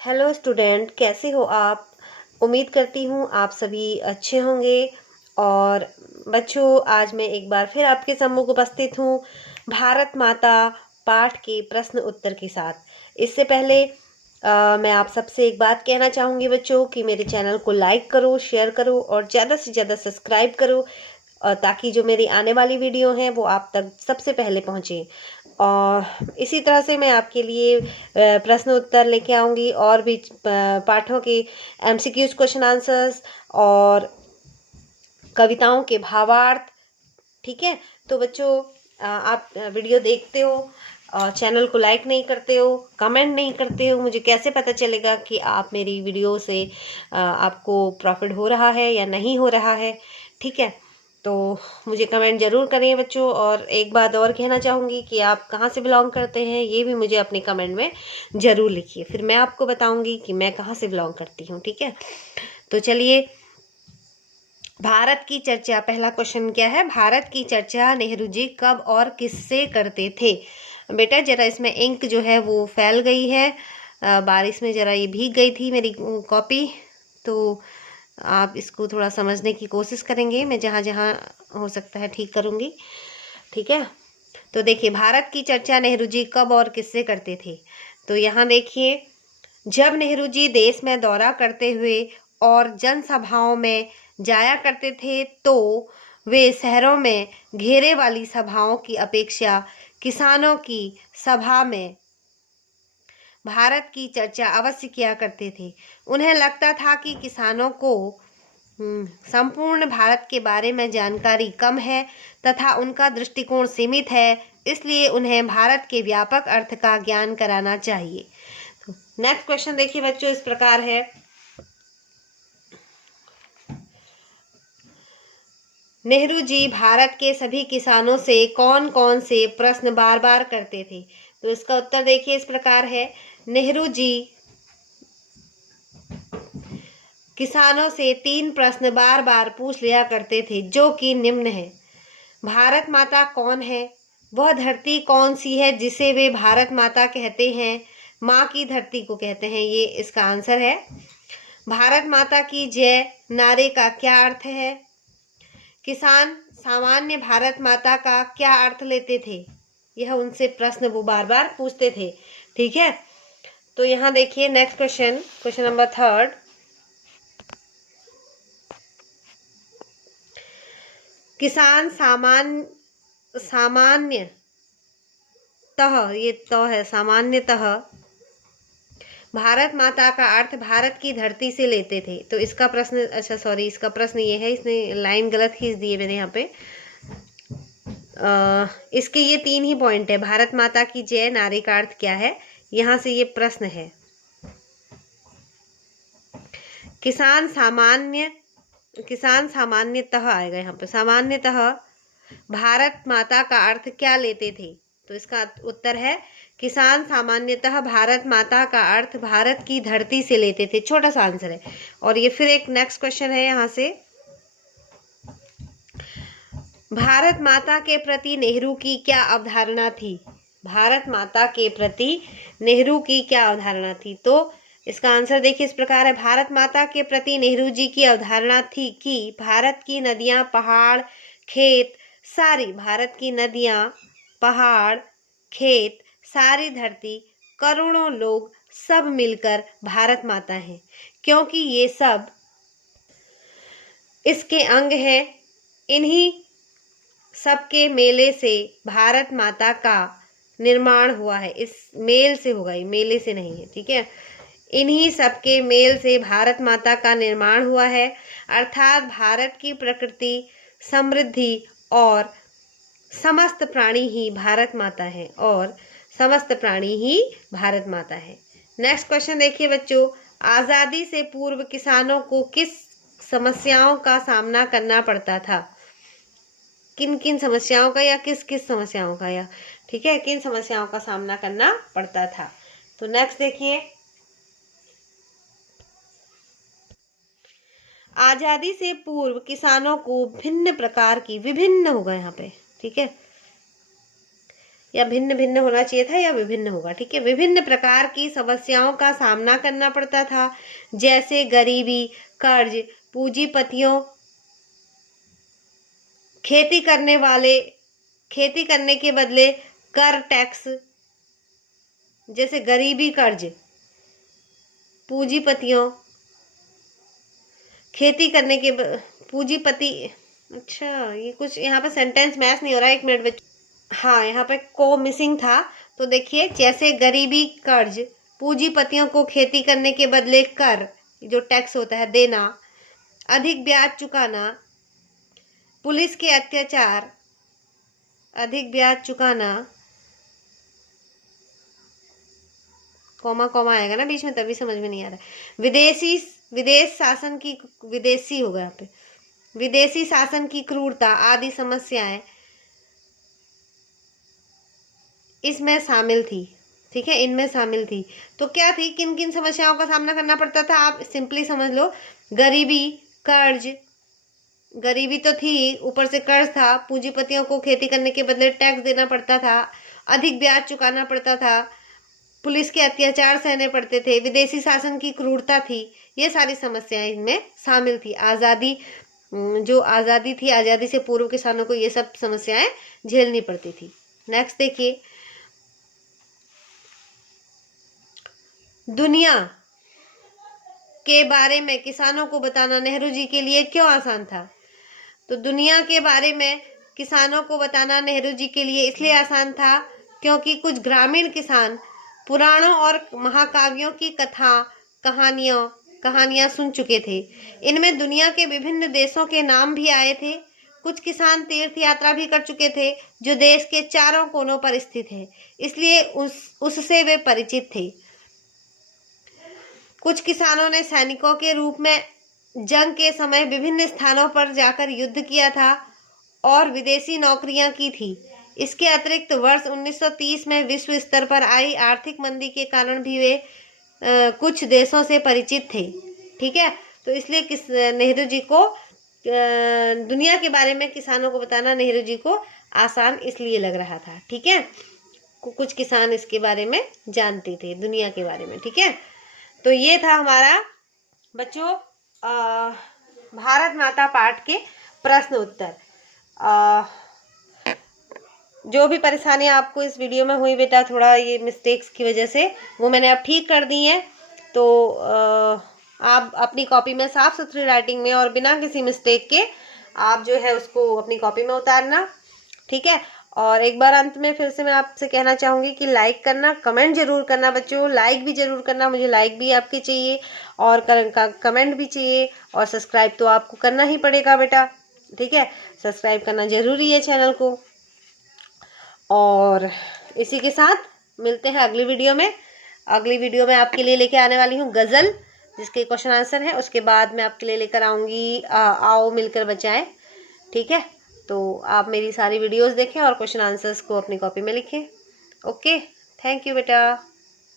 Hello student, कैसे हो आप। उम्मीद करती हूँ आप सभी अच्छे होंगे। और बच्चों, आज मैं एक बार फिर आपके सम्मुख उपस्थित हूँ भारत माता पाठ के प्रश्न उत्तर के साथ। इससे पहले मैं आप सबसे एक बात कहना चाहूँगी बच्चों कि मेरे चैनल को लाइक करो, शेयर करो और ज़्यादा से ज़्यादा सब्सक्राइब करो, ताकि जो मेरी आने वाली वीडियो हैं वो आप तक सबसे पहले पहुँचे। और इसी तरह से मैं आपके लिए प्रश्न उत्तर लेके आऊँगी और भी पाठों के एमसीक्यूज क्वेश्चन आंसर्स और कविताओं के भावार्थ। ठीक है, तो बच्चों आप वीडियो देखते हो और चैनल को लाइक नहीं करते हो, कमेंट नहीं करते हो, मुझे कैसे पता चलेगा कि आप मेरी वीडियो से आपको प्रॉफिट हो रहा है या नहीं हो रहा है। ठीक है, तो मुझे कमेंट ज़रूर करें बच्चों। और एक बात और कहना चाहूँगी कि आप कहाँ से बिलोंग करते हैं ये भी मुझे अपने कमेंट में ज़रूर लिखिए, फिर मैं आपको बताऊँगी कि मैं कहाँ से बिलोंग करती हूँ। ठीक है, तो चलिए, भारत की चर्चा। पहला क्वेश्चन क्या है? भारत की चर्चा नेहरू जी कब और किससे करते थे? बेटा जरा इसमें इंक जो है वो फैल गई है, बारिश में जरा ये भीग गई थी मेरी कॉपी, तो आप इसको थोड़ा समझने की कोशिश करेंगे। मैं जहाँ जहाँ हो सकता है ठीक करूँगी। ठीक है, तो देखिए, भारत की चर्चा नेहरू जी कब और किससे करते थे? तो यहाँ देखिए, जब नेहरू जी देश में दौरा करते हुए और जनसभाओं में जाया करते थे तो वे शहरों में घेरे वाली सभाओं की अपेक्षा किसानों की सभा में भारत की चर्चा अवश्य किया करते थे। उन्हें लगता था कि किसानों को संपूर्ण भारत के बारे में जानकारी कम है तथा उनका दृष्टिकोण सीमित है, इसलिए उन्हें भारत के व्यापक अर्थ का ज्ञान कराना चाहिए। नेक्स्ट क्वेश्चन देखिए बच्चों, इस प्रकार है, नेहरू जी भारत के सभी किसानों से कौन कौन से प्रश्न बार बार करते थे? तो इसका उत्तर देखिए इस प्रकार है, नेहरू जी किसानों से 3 प्रश्न बार बार पूछ लिया करते थे, जो कि निम्न है। भारत माता कौन है? वह धरती कौन सी है जिसे वे भारत माता कहते हैं? माँ की धरती को कहते हैं, ये इसका आंसर है। भारत माता की जय नारे का क्या अर्थ है? किसान सामान्य भारत माता का क्या अर्थ लेते थे? यह उनसे प्रश्न वो बार बार पूछते थे। ठीक है, तो यहाँ देखिए नेक्स्ट क्वेश्चन, क्वेश्चन नंबर 3। किसान सामान्यतः, ये तो है सामान्यतः, भारत माता का अर्थ भारत की धरती से लेते थे। तो इसका प्रश्न, अच्छा सॉरी, इसका प्रश्न ये है, इसने लाइन गलत खींच दी है मैंने यहाँ पे। इसके ये 3 ही पॉइंट है। भारत माता की जय नारे का अर्थ क्या है, यहाँ से ये प्रश्न है। किसान सामान्यतः आएगा यहाँ पे, सामान्यतः भारत माता का अर्थ क्या लेते थे? तो इसका उत्तर है, किसान सामान्यतः भारत माता का अर्थ भारत की धरती से लेते थे। छोटा सा आंसर है। और ये फिर एक नेक्स्ट क्वेश्चन है यहाँ से, भारत माता के प्रति नेहरू की क्या अवधारणा थी? भारत माता के प्रति नेहरू की क्या अवधारणा थी? तो इसका आंसर देखिए इस प्रकार है, भारत माता के प्रति नेहरू जी की अवधारणा थी कि भारत की नदियां, पहाड़, खेत, भारत की नदियां, पहाड़, खेत, सारी धरती, करोड़ों लोग सब मिलकर भारत माता हैं, क्योंकि ये सब इसके अंग हैं। इन्हीं सबके मेले से भारत माता का निर्माण हुआ है। इस मेल से होगा, ये मेले से नहीं है। ठीक है, इन्हीं सबके मेल से भारत माता का निर्माण हुआ है, अर्थात भारत की प्रकृति, समृद्धि और समस्त प्राणी ही भारत माता है, और समस्त प्राणी ही भारत माता है। नेक्स्ट क्वेश्चन देखिए बच्चों, आजादी से पूर्व किसानों को किस समस्याओं का सामना करना पड़ता था? किन किन समस्याओं का या किस किस समस्याओं का, या ठीक है, किन समस्याओं का सामना करना पड़ता था? तो नेक्स्ट देखिए, आजादी से पूर्व किसानों को विभिन्न या भिन्न भिन्न होना चाहिए था या विभिन्न होगा, ठीक है। विभिन्न प्रकार की समस्याओं का सामना करना पड़ता था, जैसे गरीबी, कर्ज, पूंजीपतियों, खेती करने के बदले कर, टैक्स, जैसे गरीबी, कर्ज, पूंजीपतियों, खेती करने के पूंजीपति। अच्छा, ये कुछ यहाँ पे सेंटेंस मैच नहीं हो रहा है, 1 मिनट बच्चों। हाँ, यहाँ पे को मिसिंग था। तो देखिए, जैसे गरीबी, कर्ज, पूंजीपतियों को खेती करने के बदले कर, जो टैक्स होता है, देना, अधिक ब्याज चुकाना, पुलिस के अत्याचार, अधिक ब्याज चुकाना, कॉमा कॉमा आएगा ना बीच में, तभी समझ में नहीं आ रहा है। विदेशी शासन की क्रूरता आदि समस्याएं इसमें शामिल थी, ठीक है, इनमें शामिल थी। तो क्या थी, किन किन समस्याओं का सामना करना पड़ता था, आप सिंपली समझ लो। गरीबी, कर्ज, गरीबी तो थी, ऊपर से कर्ज था, पूंजीपतियों को खेती करने के बदले टैक्स देना पड़ता था, अधिक ब्याज चुकाना पड़ता था, पुलिस के अत्याचार सहने पड़ते थे, विदेशी शासन की क्रूरता थी, ये सारी समस्याएं इनमें शामिल थी। जो आज़ादी थी, आज़ादी से पूर्व किसानों को ये सब समस्याएं झेलनी पड़ती थी। नेक्स्ट देखिए, दुनिया के बारे में किसानों को बताना नेहरू जी के लिए क्यों आसान था? तो दुनिया के बारे में किसानों को बताना नेहरू जी के लिए इसलिए आसान था क्योंकि कुछ ग्रामीण किसान पुराणों और महाकाव्यों की कहानियां सुन चुके थे। इनमें दुनिया के विभिन्न देशों के नाम भी आए थे। कुछ किसान तीर्थ यात्रा भी कर चुके थे जो देश के चारों कोनों पर स्थित है, इसलिए उससे वे परिचित थे। कुछ किसानों ने सैनिकों के रूप में जंग के समय विभिन्न स्थानों पर जाकर युद्ध किया था और विदेशी नौकरियां की थी। इसके अतिरिक्त वर्ष 1930 में विश्व स्तर पर आई आर्थिक मंदी के कारण भी वे कुछ देशों से परिचित थे, ठीक है। तो इसलिए नेहरू जी को दुनिया के बारे में किसानों को बताना नेहरू जी को आसान इसलिए लग रहा था, ठीक है। कुछ किसान इसके बारे में जानते थे, दुनिया के बारे में, ठीक है। तो ये था हमारा बच्चों भारत माता पाठ के प्रश्न उत्तर। जो भी परेशानियां आपको इस वीडियो में हुई बेटा, थोड़ा ये मिस्टेक्स की वजह से, वो मैंने अब ठीक कर दी हैं। तो आप अपनी कॉपी में साफ सुथरी राइटिंग में और बिना किसी मिस्टेक के आप जो है उसको अपनी कॉपी में उतारना, ठीक है। और एक बार अंत में फिर से मैं आपसे कहना चाहूँगी कि लाइक करना, कमेंट जरूर करना बच्चों, लाइक भी जरूर करना, मुझे लाइक भी आपके चाहिए और कमेंट भी चाहिए, और सब्सक्राइब तो आपको करना ही पड़ेगा बेटा, ठीक है। सब्सक्राइब करना जरूरी है चैनल को। और इसी के साथ मिलते हैं अगली वीडियो में। अगली वीडियो में आपके लिए लेके आने वाली हूँ गज़ल, जिसके क्वेश्चन आंसर है। उसके बाद मैं आपके लिए लेकर आऊँगी आओ मिलकर बचाएं, ठीक है। तो आप मेरी सारी वीडियोस देखें और क्वेश्चन आंसर्स को अपनी कॉपी में लिखें। ओके, थैंक यू बेटा।